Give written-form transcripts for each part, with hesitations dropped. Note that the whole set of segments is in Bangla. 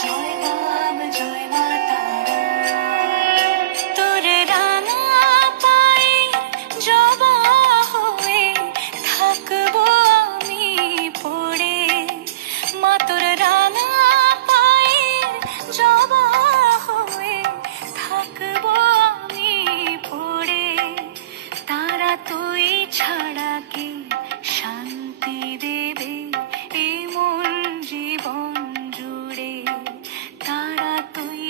জয় রাম জয় মা তারা, তোরে রাঙা পায়ে জবা হয়ে থাকবো আমি পড়ে। মা তোর রাঙা পায়ে জবা হয়ে থাকবো আমি পড়ে। তারা তুই ছাড়া কি শান্তি দেবে এই মন জীবন জুড়ে। তারা তুই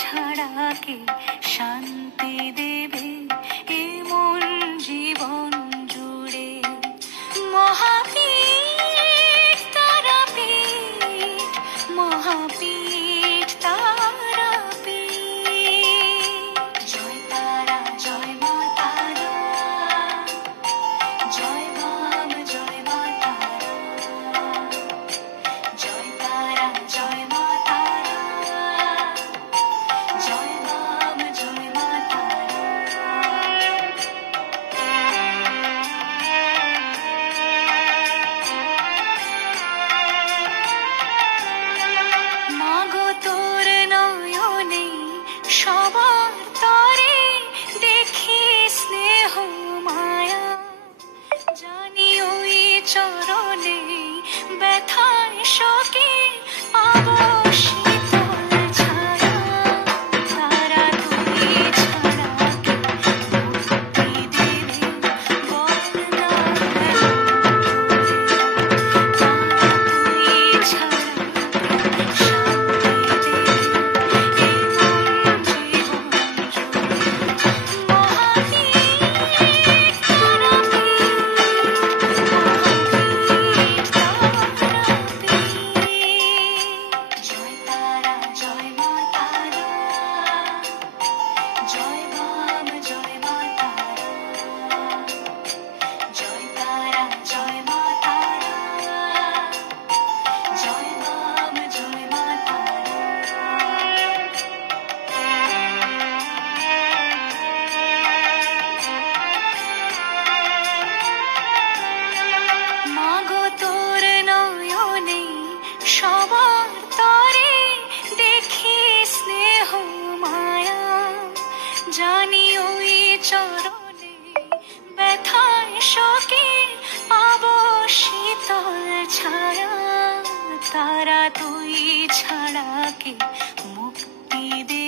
ছাড়া কি শান্তি দেবে এই মন জীবন জুড়ে। মহাপীঠ তারাপীঠ, মহাপীঠ তারাপীঠ। জয় তারা জয় মা তারা, জয় রাম জয় মা তারা, জয় তারা জয় মা তারা, জয় রাম জয় মা তারা। মাগো তোর নয়নে সবার তরে দেখি স্নেহ মায়া। জানি ওই চরণে ব্যথায় শোকে পাবো শীতল ছায়া। তারা তুই ছাড়া কে মুক্তি দেবে বল না কেন? তারা তুই ছাড়া কে শান্তি দেবে এই মন জীবন জুড়ে। মহাপীঠ তারাপীঠ, জয় তারা জয় মা তারা, জয় রাম জয় মা তারা, জয় তারা জয় মা তারা, জয় রাম জয় মা তারা। মাগো তোর নয়নে সবার তরে দেখি স্নেহ মায়া। জানি ওই চরণে ব্যথায় শোকে পাবো শীতল ছায়া। তারা তুই ছাড়া কে মুক্তি দে